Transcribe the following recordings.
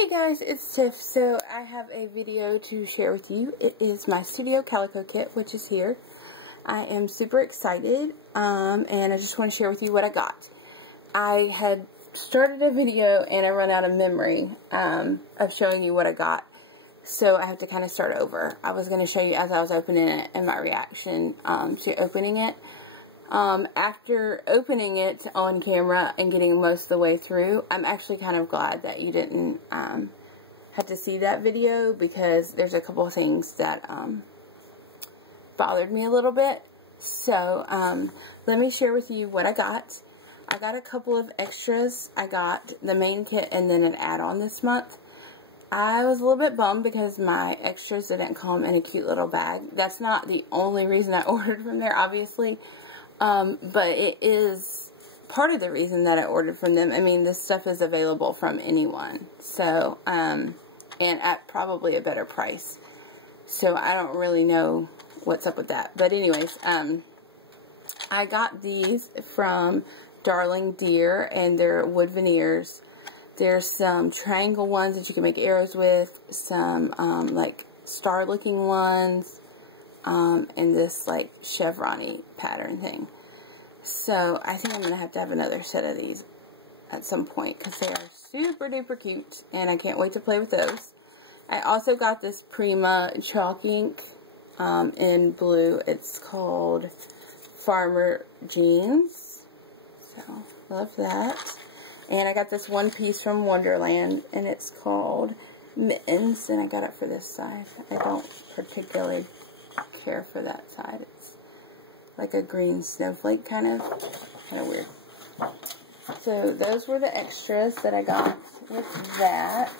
Hey guys, it's Tiff. So I have a video to share with you. It is my Studio Calico kit, which is here. I am super excited, and I just want to share with you what I got. I had started a video and I run out of memory of showing you what I got. So I have to kind of start over. I was going to show you as I was opening it and my reaction to opening it. After opening it on camera and getting most of the way through, I'm actually kind of glad that you didn't have to see that video, because there's a couple of things that bothered me a little bit. So let me share with you what I got. I got a couple of extras. I got the main kit and then an add-on this month. I was a little bit bummed because my extras didn't come in a cute little bag. That's not the only reason I ordered from there, obviously. But it is part of the reason that I ordered from them. I mean, this stuff is available from anyone. So, and at probably a better price. So, I don't really know what's up with that. But anyways, I got these from Darling Deer, and they're wood veneers. There's some triangle ones that you can make arrows with, some, like, star-looking ones, and this, like, chevron-y pattern thing. So, I think I'm going to have another set of these at some point, because they are super duper cute, and I can't wait to play with those. I also got this Prima chalk ink in blue. It's called Farmer Jeans. So, love that. And I got this one piece from Wonderland, and it's called Mittens, and I got it for this side. I don't particularly care for that side. It's like a green snowflake kind of weird. So those were the extras that I got with that.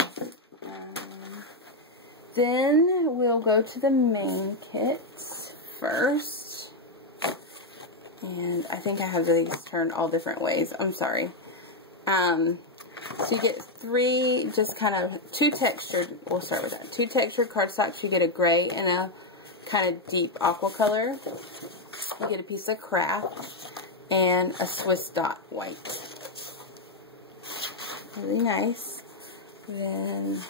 Then we'll go to the main kit first. And I think I have these turned all different ways. I'm sorry. So you get three, just kind of two textured, we'll start with that. Two textured cardstocks. You get a gray and a kind of deep aqua color. You get a piece of craft and a Swiss dot white. Really nice. Then,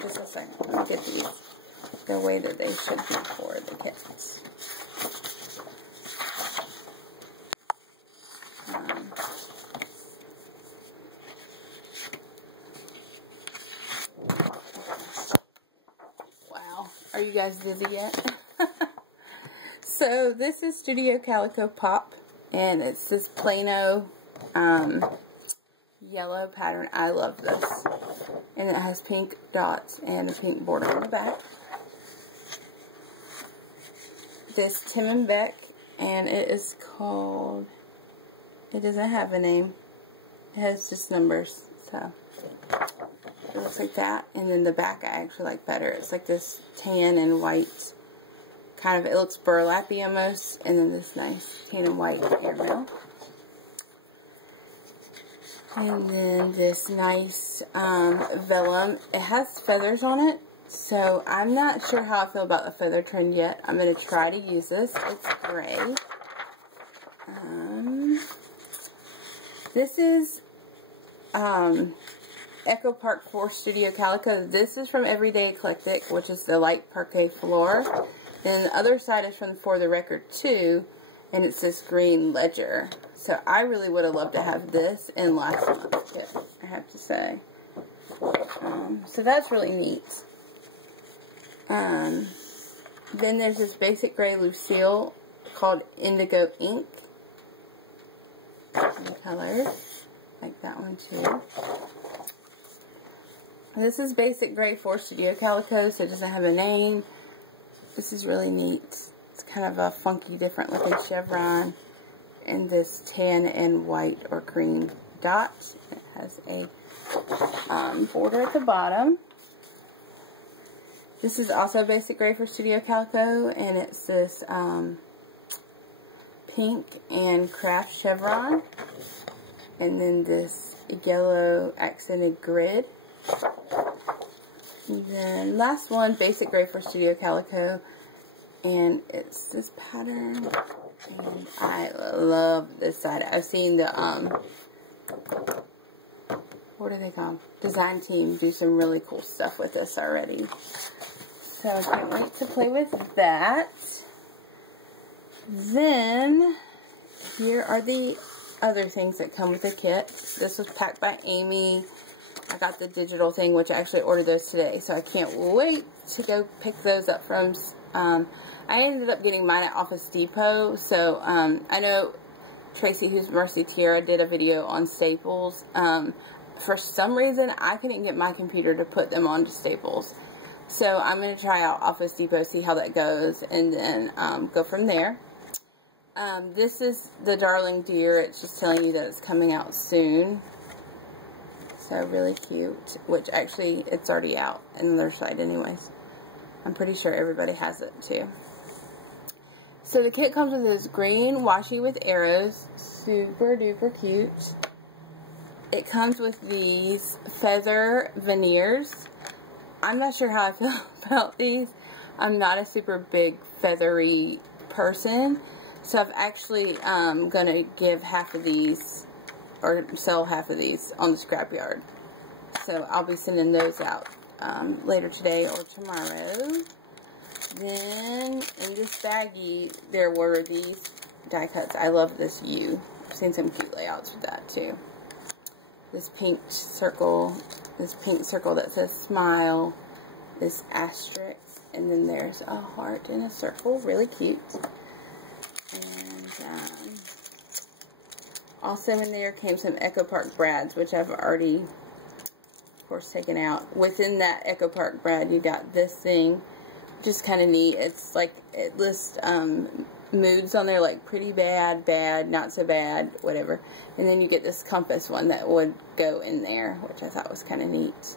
just a second. Let me get these the way that they should be for the kits. Wow. Are you guys dizzy yet? So this is Studio Calico Pop, and it's this Plano yellow pattern. I love this. And it has pink dots and a pink border on the back. This Tim and Beck, and it is called, it doesn't have a name. It has just numbers, so it looks like that. And then the back I actually like better. It's like this tan and white kind of, it looks burlappy almost, and then this nice tan and white airmail. And then this nice vellum. It has feathers on it, so I'm not sure how I feel about the feather trend yet. I'm going to try to use this. It's gray. This is Echo Park 4 Studio Calico. This is from Everyday Eclectic, which is the light parquet floor. Then the other side is from For the Record 2, and it's this green ledger. So I really would have loved to have this in last month's kit, I have to say. So that's really neat. Then there's this basic gray Lucille called Indigo Ink. Some colors, like that one too. This is basic gray 4 Studio Calico, so it doesn't have a name. This is really neat. It's kind of a funky, different looking chevron. And this tan and white or cream dot. It has a border at the bottom. This is also basic gray for Studio Calico, and it's this pink and craft chevron. And then this yellow accented grid. And then last one, basic gray for Studio Calico, and it's this pattern, and I love this side. I've seen the what are they called? Design team do some really cool stuff with this already. So I can't wait to play with that. Then, here are the other things that come with the kit. This was packed by Amy. I got the digital thing, which I actually ordered those today, so I can't wait to go pick those up from, I ended up getting mine at Office Depot, so, I know Tracy, who's Mercy Tiara, did a video on Staples. For some reason, I couldn't get my computer to put them onto Staples, so I'm going to try out Office Depot, see how that goes, and then, go from there. This is the Darling Deer. It's just telling you that it's coming out soon. So really cute, which actually it's already out in their site anyways. I'm pretty sure everybody has it too. So the kit comes with this green washi with arrows, super duper cute. It comes with these feather veneers. I'm not sure how I feel about these. I'm not a super big feathery person, so I've actually gonna give half of these, or sell half of these on the scrapyard. So I'll be sending those out later today or tomorrow. Then in this baggie there were these die cuts. I love this U. I've seen some cute layouts with that too. This pink circle that says smile, this asterisk, and then there's a heart and a circle, really cute. And also in there came some Echo Park brads, which I've already, of course, taken out. Within that Echo Park brad, you got this thing, which is kind of neat. It's like, it lists moods on there, like pretty bad, bad, not so bad, whatever. And then you get this compass one that would go in there, which I thought was kind of neat.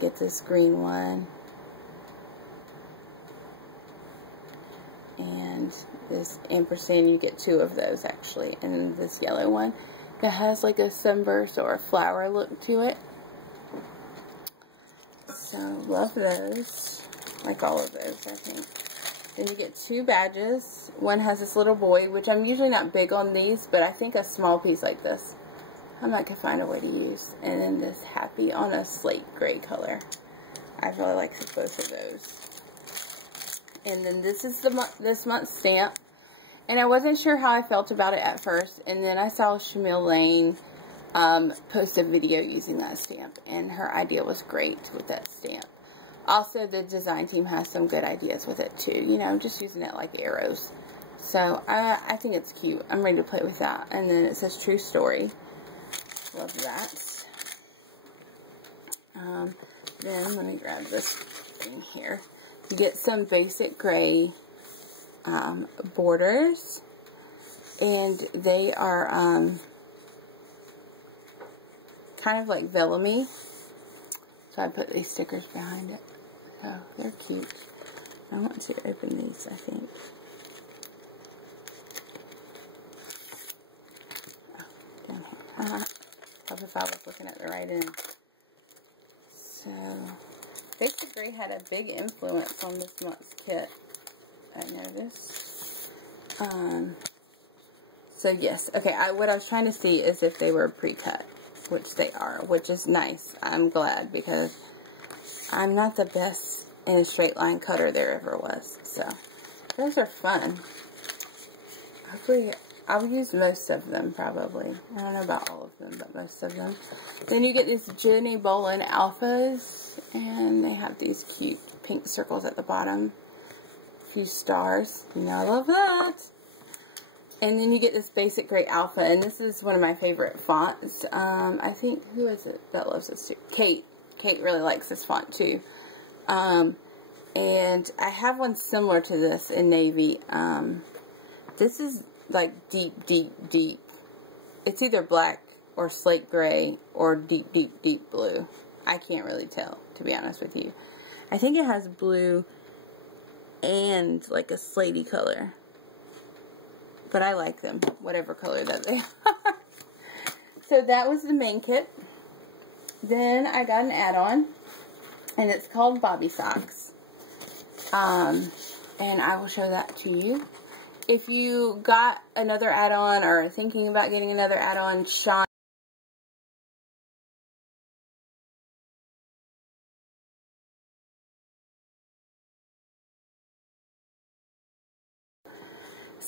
Get this green one. And this ampersand, you get 2 of those actually. And then this yellow one that has like a sunburst or a flower look to it. So, love those. Like all of those, I think. Then you get 2 badges. One has this little boy, which I'm usually not big on these, but I think a small piece like this I might could find a way to use. And then this happy on a slate gray color. I really like both of those. And then this is this month's stamp. And I wasn't sure how I felt about it at first. And then I saw Shamil Lane post a video using that stamp. And her idea was great with that stamp. Also, the design team has some good ideas with it too. You know, just using it like arrows. So, I think it's cute. I'm ready to play with that. And then it says True Story. Love that. Then, let me grab this thing here. You get some basic gray borders. And they are kind of like vellum-y. So I put these stickers behind it. So they're cute. I want to open these, I think. Oh, down here. Probably if I was looking at the right end. So, Basic Gray had a big influence on this month's kit, I noticed. So yes, okay, what I was trying to see is if they were pre-cut, which they are, which is nice. I'm glad, because I'm not the best in a straight line cutter there ever was. So, those are fun. Hopefully, I'll use most of them, probably. I don't know about all of them, but most of them. Then you get these Jenny Bolin Alphas, and they have these cute pink circles at the bottom. A few stars. You know I love that. And then you get this Basic Gray Alpha, and this is one of my favorite fonts. I think, who is it that loves this too? Kate. Kate really likes this font too. And I have one similar to this in navy. This is like deep, deep, deep. It's either black or slate gray or deep, deep, deep blue. I can't really tell, to be honest with you. I think it has blue and like a slatey color. But I like them, whatever color that they are. So that was the main kit. Then I got an add-on, and it's called Bobby Socks. And I will show that to you. If you got another add-on or are thinking about getting another add-on, Sean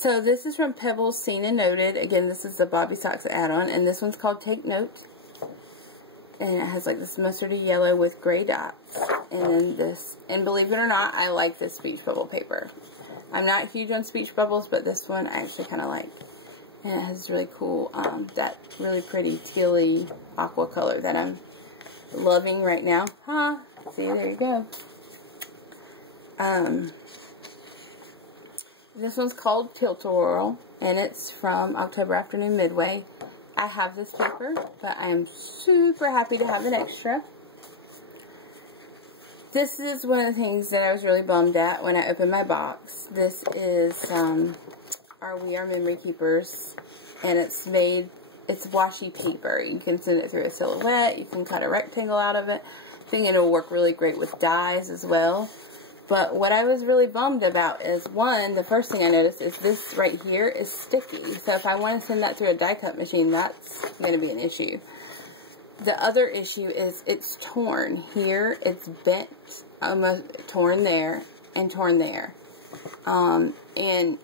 So this is from Pebbles, Seen and Noted. Again, this is the Bobby Sox add-on, and this one's called Take Note. And it has like this mustardy yellow with gray dots. And then this, and believe it or not, I like this speech bubble paper. I'm not huge on speech bubbles, but this one I actually kind of like. And it has really cool, that really pretty tealy aqua color that I'm loving right now. Huh? See, there you go. This one's called Tilt-A-Whirl, and it's from October Afternoon Midway. I have this paper, but I am super happy to have an extra. This is one of the things that I was really bummed at when I opened my box. This is our We Are Memory Keepers, and it's washi paper. You can send it through a silhouette, you can cut a rectangle out of it. I think it'll work really great with dies as well. But what I was really bummed about is, one, the first thing I noticed is this right here is sticky. So if I want to send that through a die cut machine, that's going to be an issue. The other issue is it's torn here. It's bent, almost torn there, and torn there. And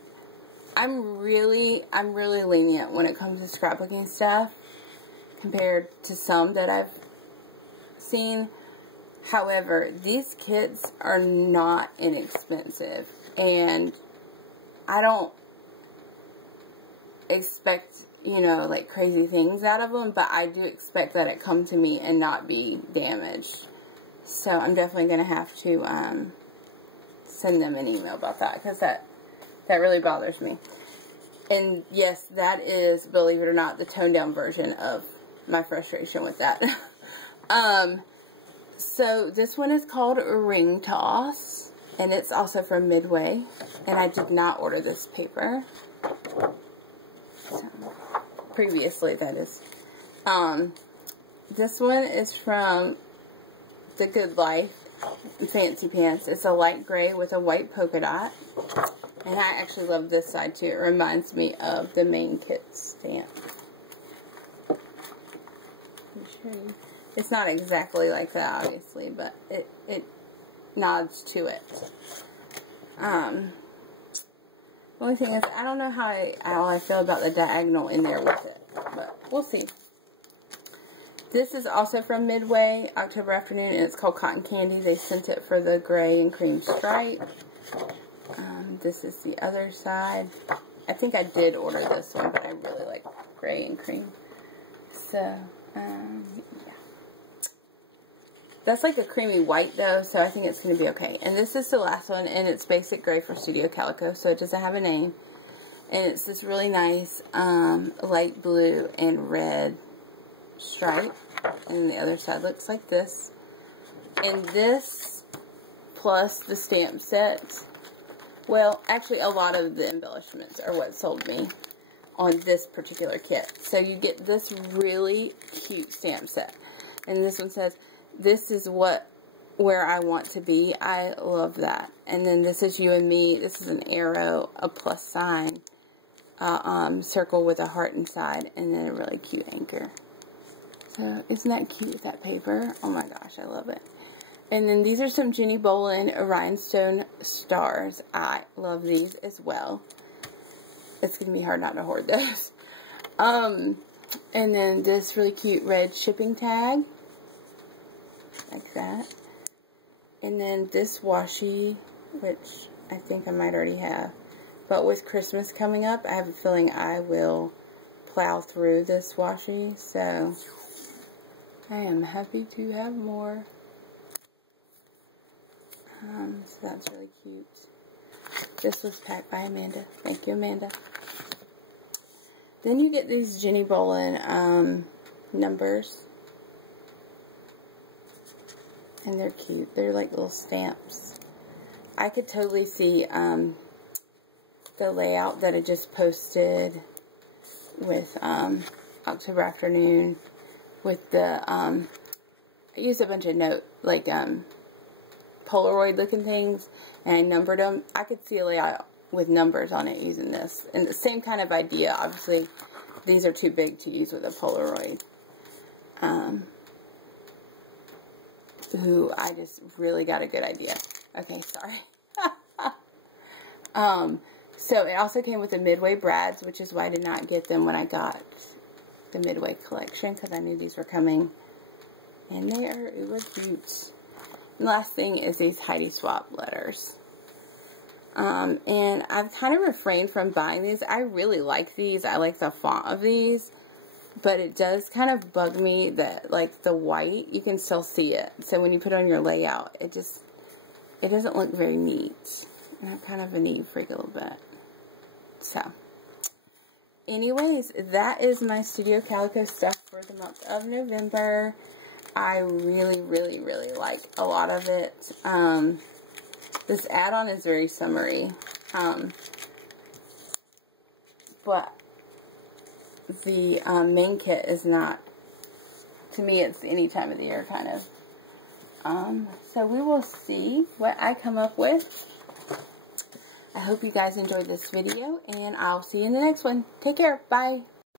I'm really lenient when it comes to scrapbooking stuff compared to some that I've seen. However, these kits are not inexpensive, and I don't expect, you know, like crazy things out of them, but I do expect that it come to me and not be damaged. So I'm definitely going to have to send them an email about that, because that really bothers me. And yes, that is, believe it or not, the toned down version of my frustration with that. So this one is called Ring Toss, and it's also from Midway, and I did not order this paper. So, previously, that is. This one is from The Good Life, Fancy Pants. It's a light gray with a white polka dot, and I actually love this side too. It reminds me of the main kit stamp. Let me show you. It's not exactly like that, obviously, but it nods to it. The only thing is, I don't know how I feel about the diagonal in there with it, but we'll see. This is also from Midway, October Afternoon, and it's called Cotton Candy. They sent it for the gray and cream stripe. This is the other side. I think I did order this one, but I really like gray and cream. So, yeah. That's like a creamy white though, so I think it's going to be okay. And this is the last one, and it's basic gray for Studio Calico, so it doesn't have a name. And it's this really nice light blue and red stripe. And then the other side looks like this. And this, plus the stamp set, well, actually a lot of the embellishments are what sold me on this particular kit. So you get this really cute stamp set. And this one says, "This is where I want to be." I love that. And then this is you and me. This is an arrow, a plus sign, circle with a heart inside, and then a really cute anchor. So isn't that cute, that paper? Oh my gosh, I love it. And then these are some Jenny Bolin rhinestone stars. I love these as well. It's going to be hard not to hoard those. And then this really cute red shipping tag. Like that. And then this washi, which I think I might already have. But with Christmas coming up, I have a feeling I will plow through this washi. So I am happy to have more. So that's really cute. This was packed by Amanda. Thank you, Amanda. Then you get these Jenny Bolin numbers. And they're cute. They're like little stamps. I could totally see the layout that I just posted with October Afternoon. With the, I used a bunch of Polaroid looking things, and I numbered them. I could see a layout with numbers on it using this. And the same kind of idea. Obviously, these are too big to use with a Polaroid. Ooh, I just really got a good idea. Okay, sorry. So it also came with the Midway brads, which is why I did not get them when I got the Midway collection, because I knew these were coming. And they are uber cute. And the last thing is these Heidi Swap letters. And I've kind of refrained from buying these. I really like these. I like the font of these. But it does kind of bug me that, like, the white, you can still see it. So when you put it on your layout, it doesn't look very neat. And I'm kind of a neat freak a little bit. So, anyways, that is my Studio Calico stuff for the month of November. I really, really, really like a lot of it. This add-on is very summery. But the main kit is not. To me, it's any time of the year, kind of. So we will see what I come up with. I hope you guys enjoyed this video, and I'll see you in the next one. Take care. Bye.